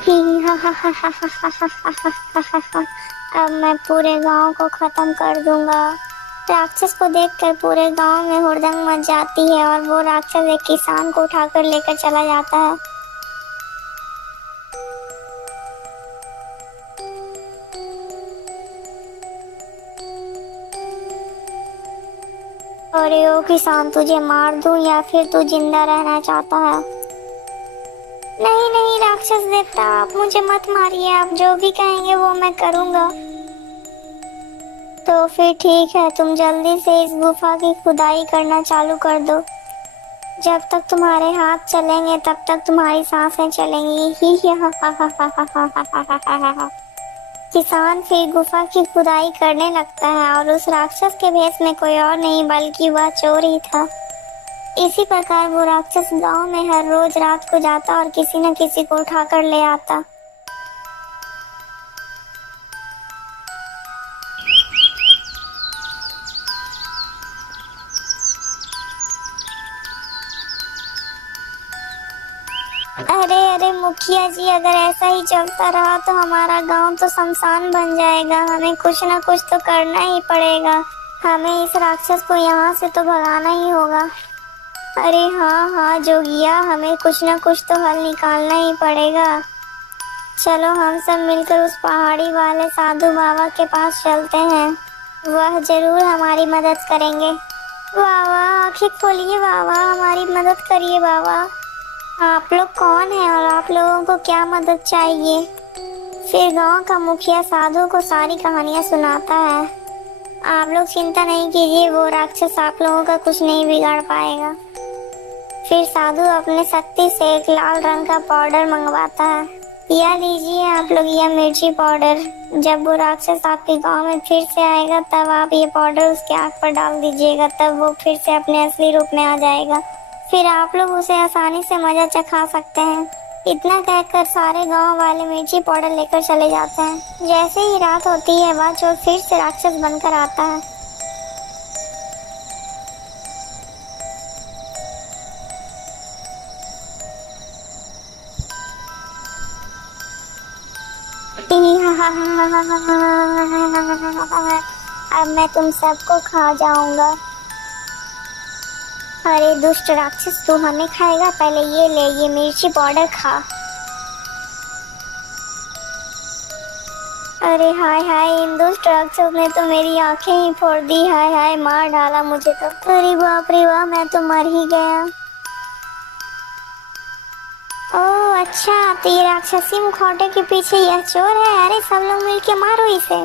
ही हा हा हा हा हा हा हा हा हा हा हा। अब मैं पूरे गांव को खत्म कर दूंगा। राक्षस को देखकर पूरे गांव में हुड़दंग मच जाती है और वो राक्षस एक किसान को उठाकर लेकर चला जाता है। अरे ओ किसान, तुझे मार दूं या फिर तू जिंदा रहना चाहता है? नहीं नहीं राक्षस देवता, आप मुझे मत मारिए। आप जो भी कहेंगे वो मैं करूंगा। तो फिर ठीक है, तुम जल्दी से इस गुफा की खुदाई करना चालू कर दो। जब तक तुम्हारे हाथ चलेंगे तब तक तुम्हारी सांसें चलेंगी। ही ही हा हा हा हा हा हा हा हा हा हा हा। किसान फिर गुफा की खुदाई करने लगता है और उस राक्षस के भेष में कोई और नहीं बल्कि वह चोर ही था। इसी प्रकार वो राक्षस गांव में हर रोज रात को जाता और किसी न किसी को उठाकर ले आता। अरे अरे मुखिया जी, अगर ऐसा ही चलता रहा तो हमारा गांव तो शमशान बन जाएगा। हमें कुछ ना कुछ तो करना ही पड़ेगा। हमें इस राक्षस को यहाँ से तो भगाना ही होगा। अरे हाँ हाँ जोगिया, हमें कुछ ना कुछ तो हल निकालना ही पड़ेगा। चलो हम सब मिलकर उस पहाड़ी वाले साधु बाबा के पास चलते हैं। वह जरूर हमारी मदद करेंगे। वाह वाह, आंखें खोलिए बाबा, हमारी मदद करिए बाबा। आप लोग कौन हैं और आप लोगों को क्या मदद चाहिए? फिर गांव का मुखिया साधु को सारी कहानियां सुनाता है। आप लोग चिंता नहीं कीजिए, वो राक्षस आप लोगों का कुछ नहीं बिगाड़ पाएगा। फिर साधु अपने शक्ति से एक लाल रंग का पाउडर मंगवाता है। यह लीजिए आप लोग, यह मिर्ची पाउडर। जब वो राक्षस आपके गांव में फिर से आएगा तब आप ये पाउडर उसके आँख पर डाल दीजिएगा, तब वो फिर से अपने असली रूप में आ जाएगा। फिर आप लोग उसे आसानी से मजा चखा सकते हैं। इतना कहकर सारे गांव वाले मिर्ची पाउडर लेकर चले जाते हैं। जैसे ही रात होती है वह चोर फिर से राक्षस बनकर आता है। अब मैं तुम सबको खा जाऊंगा। अरे दुष्ट राक्षस, तू हमें खाएगा? पहले ये ले, ये मिर्ची पाउडर खा। अरे हाय हाय, इन दुष्ट राक्षस ने तो मेरी आंखें ही फोड़ दी। हाय हाय, मार डाला मुझे तो। अरे बाप रे वाह, मैं तो मर ही गया। ओह अच्छा, तो ये राक्षसी मुखौटे के पीछे यह चोर है। अरे सब लोग मिलके मारो इसे।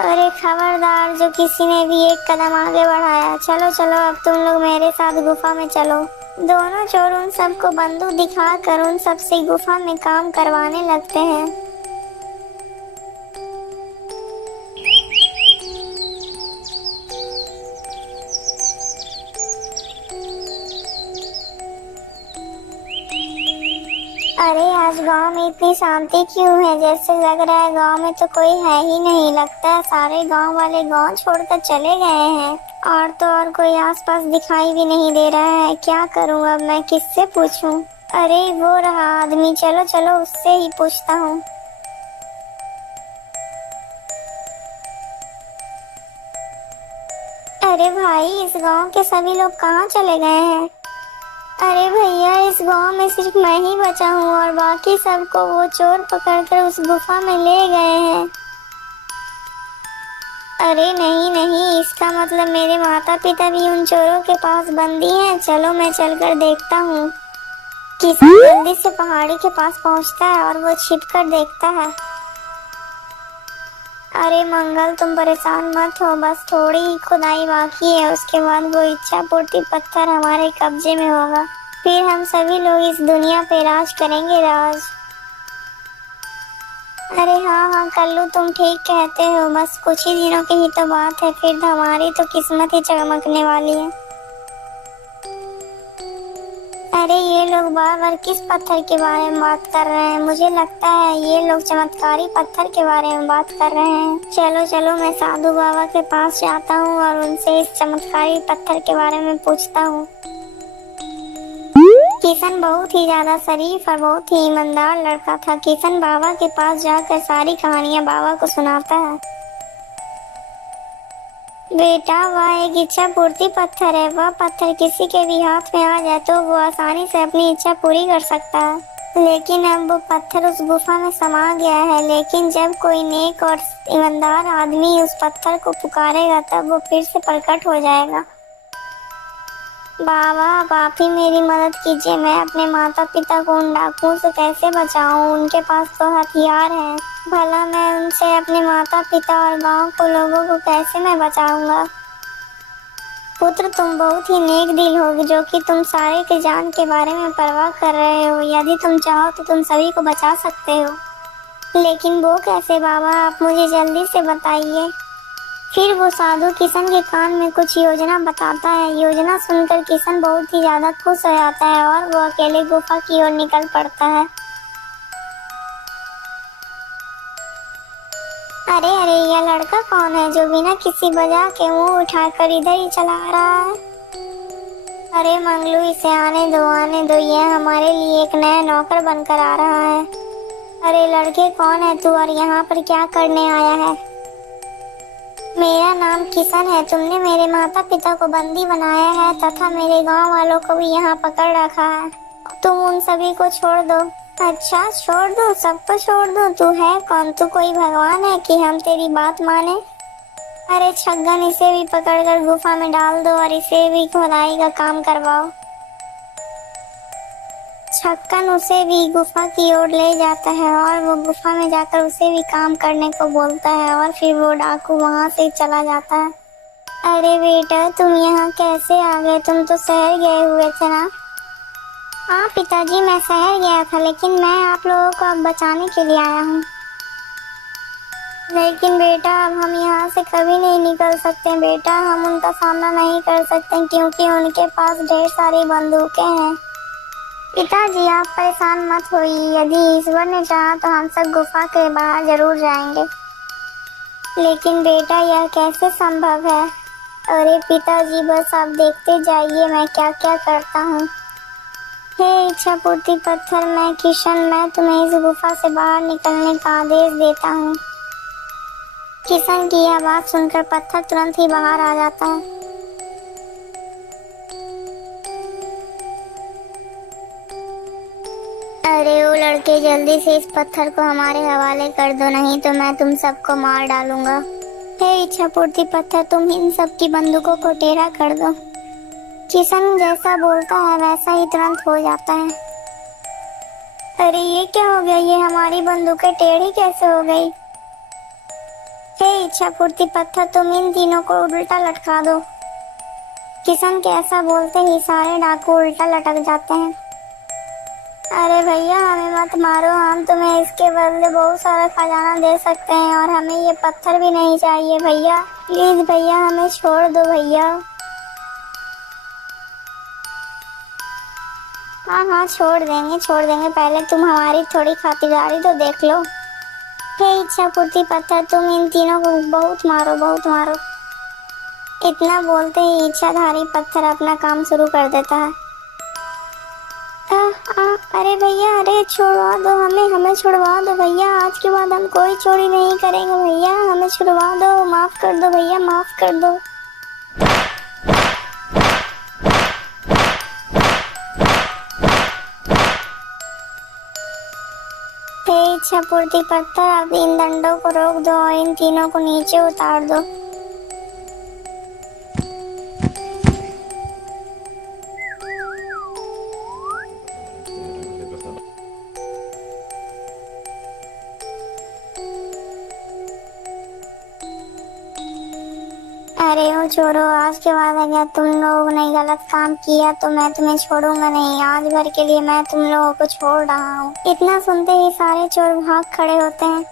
अरे खबरदार, जो किसी ने भी एक कदम आगे बढ़ाया। चलो चलो, अब तुम लोग मेरे साथ गुफा में चलो। दोनों चोर उन सबको बंदूक दिखाकर उन सबसे गुफा में काम करवाने लगते हैं। अरे आज गांव में इतनी शांति क्यों है? जैसे लग रहा है गांव में तो कोई है ही नहीं। लगता है सारे गांव वाले गांव छोड़कर चले गए हैं। और तो और कोई आसपास दिखाई भी नहीं दे रहा है। क्या करूं अब मैं, किससे पूछूं? अरे वो रहा आदमी, चलो चलो उससे ही पूछता हूँ। अरे भाई, इस गांव के सभी लोग कहाँ चले गए हैं? अरे भैया, इस गांव में सिर्फ मैं ही बचा हूँ और बाकी सबको वो चोर पकड़कर उस गुफा में ले गए हैं। अरे नहीं नहीं, इसका मतलब मेरे माता पिता भी उन चोरों के पास बंदी हैं। चलो मैं चलकर देखता हूँ। किसान जल्दी से पहाड़ी के पास पहुँचता है और वो छिप कर देखता है। अरे मंगल, तुम परेशान मत हो, बस थोड़ी ही खुदाई बाकी है। उसके बाद वो इच्छा पूर्ति पत्थर हमारे कब्जे में होगा। फिर हम सभी लोग इस दुनिया पे राज करेंगे, राज। अरे हाँ हाँ कल्लू, तुम ठीक कहते हो। बस कुछ ही दिनों की ही तो बात है, फिर हमारी तो किस्मत ही चमकने वाली है। अरे ये लोग बार बार किस पत्थर के बारे में बात कर रहे हैं? मुझे लगता है ये लोग चमत्कारी पत्थर के बारे में बात कर रहे हैं। चलो चलो, मैं साधु बाबा के पास जाता हूँ और उनसे इस चमत्कारी पत्थर के बारे में पूछता हूँ। किशन बहुत ही ज्यादा शरीफ और बहुत ही ईमानदार लड़का था। किशन बाबा के पास जाकर सारी कहानियां बाबा को सुनाता है। बेटा, वह एक इच्छा पूर्ति पत्थर है। वह पत्थर किसी के भी हाथ में आ जाए तो वो आसानी से अपनी इच्छा पूरी कर सकता है। लेकिन अब वो पत्थर उस गुफा में समा गया है। लेकिन जब कोई नेक और ईमानदार आदमी उस पत्थर को पुकारेगा तब वो फिर से प्रकट हो जाएगा। बाबा, आप ही मेरी मदद कीजिए। मैं अपने माता पिता को उन डाकुओं से कैसे बचाऊं? उनके पास तो हथियार हैं। भला मैं उनसे अपने माता पिता और गांव को लोगों को कैसे मैं बचाऊंगा? पुत्र, तुम बहुत ही नेक दिल हो जो कि तुम सारे के जान के बारे में परवाह कर रहे हो। यदि तुम चाहो तो तुम सभी को बचा सकते हो। लेकिन वो कैसे बाबा? आप मुझे जल्दी से बताइए। फिर वो साधु किशन के कान में कुछ योजना बताता है। योजना सुनकर किशन बहुत ही ज्यादा खुश हो जाता है और वो अकेले गुफा की ओर निकल पड़ता है। अरे अरे, यह लड़का कौन है जो बिना किसी वजह के मुंह उठाकर इधर ही चला रहा है? अरे मंगलू, इसे आने दो, ये हमारे लिए एक नया नौकर बनकर आ रहा है। अरे लड़के, कौन है तू और यहाँ पर क्या करने आया है? मेरा नाम किशन है। तुमने मेरे माता पिता को बंदी बनाया है तथा मेरे गांव वालों को भी यहाँ पकड़ रखा है। तुम उन सभी को छोड़ दो। अच्छा, छोड़ दो? सबको छोड़ दो? तू है कौन? तू कोई भगवान है कि हम तेरी बात माने? अरे छगन, इसे भी पकड़कर गुफा में डाल दो और इसे भी खुदाई का काम करवाओ। छक्कन उसे भी गुफा की ओर ले जाता है और वो गुफा में जाकर उसे भी काम करने को बोलता है और फिर वो डाकू वहां से चला जाता है। अरे बेटा, तुम यहाँ कैसे आ गए? तुम तो शहर गए हुए थे ना? हाँ पिताजी, मैं शहर गया था, लेकिन मैं आप लोगों को अब बचाने के लिए आया हूँ। लेकिन बेटा, अब हम यहाँ से कभी नहीं निकल सकते बेटा। हम उनका सामना नहीं कर सकते क्योंकि उनके पास ढेर सारी बंदूकें हैं। पिताजी, आप परेशान मत होइए। यदि ईश्वर ने चाहा तो हम सब गुफा के बाहर जरूर जाएंगे। लेकिन बेटा, यह कैसे संभव है? अरे पिताजी, बस आप देखते जाइए मैं क्या क्या करता हूँ। हे इच्छा पूर्ति पत्थर, मैं किशन, मैं तुम्हें इस गुफा से बाहर निकलने का आदेश देता हूँ। किशन की यह बात सुनकर पत्थर तुरंत ही बाहर आ जाता है। अरे ओ लड़के, जल्दी से इस पत्थर को हमारे हवाले कर दो, नहीं तो मैं तुम सबको मार डालूंगा। हे इच्छा पूर्ति पत्थर, तुम इन सब की बंदूकों को टेढ़ा कर दो। किशन जैसा बोलता है वैसा ही तुरंत हो जाता है। अरे ये क्या हो गया? ये हमारी बंदूकें टेढ़ी कैसे हो गई? हे इच्छा पूर्ति पत्थर, तुम इन तीनों को उल्टा लटका दो। किशन के ऐसा बोलते ही सारे डाकू उल्टा लटक जाते हैं। अरे भैया, हमें मत मारो, हम तुम्हें इसके बदले बहुत सारा खजाना दे सकते हैं और हमें ये पत्थर भी नहीं चाहिए भैया। प्लीज भैया, हमें छोड़ दो भैया। हाँ हाँ, छोड़ देंगे। पहले तुम हमारी थोड़ी खातिरदारी तो देख लो। हे इच्छा पूर्ति पत्थर, तुम इन तीनों को बहुत मारो। इतना बोलते ही इच्छाधारी पत्थर अपना काम शुरू कर देता है। अरे भैया, अरे छुड़वा दो हमें छुड़वा दो भैया। आज के बाद हम कोई चोरी नहीं करेंगे भैया। हमें छुड़वा दो, माफ कर दो भैया, माफ कर दो। हे इच्छा पूर्ति पत्थर, अब इन डंडों को रोक दो और इन तीनों को नीचे उतार दो। अरे ओ चोरो, आज के बाद अगर तुम लोगों ने गलत काम किया तो मैं तुम्हें छोड़ूंगा नहीं। आज भर के लिए मैं तुम लोगों को छोड़ रहा हूँ। इतना सुनते ही सारे चोर भाग खड़े होते हैं।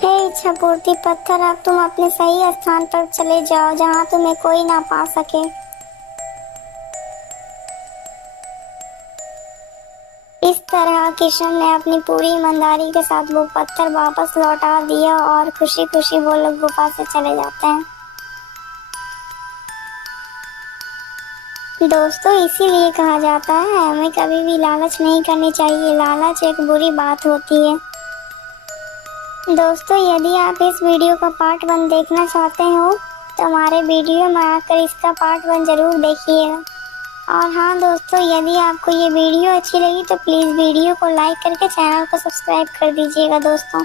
हे इच्छा पूर्ति पत्थर, अब तुम अपने सही स्थान पर चले जाओ जहाँ तुम्हें कोई ना पा सके। इस तरह किशन ने अपनी पूरी ईमानदारी के साथ वो पत्थर वापस लौटा दिया और खुशी खुशी वो लोग गुफा से चले जाते हैं। दोस्तों इसीलिए कहा जाता है हमें कभी भी लालच नहीं करनी चाहिए। लालच एक बुरी बात होती है। दोस्तों यदि आप इस वीडियो का पार्ट 1 देखना चाहते हो तो हमारे वीडियो में आकर इसका पार्ट 1 जरूर देखिएगा। और हाँ दोस्तों, यदि आपको ये वीडियो अच्छी लगी तो प्लीज़ वीडियो को लाइक करके चैनल को सब्सक्राइब कर दीजिएगा दोस्तों।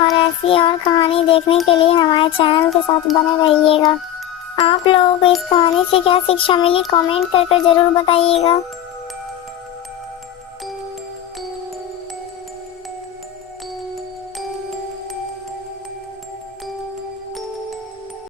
और ऐसी और कहानी देखने के लिए हमारे चैनल के साथ बने रहिएगा। आप लोगों को इस कहानी से क्या शिक्षा मिली कमेंट करके ज़रूर बताइएगा।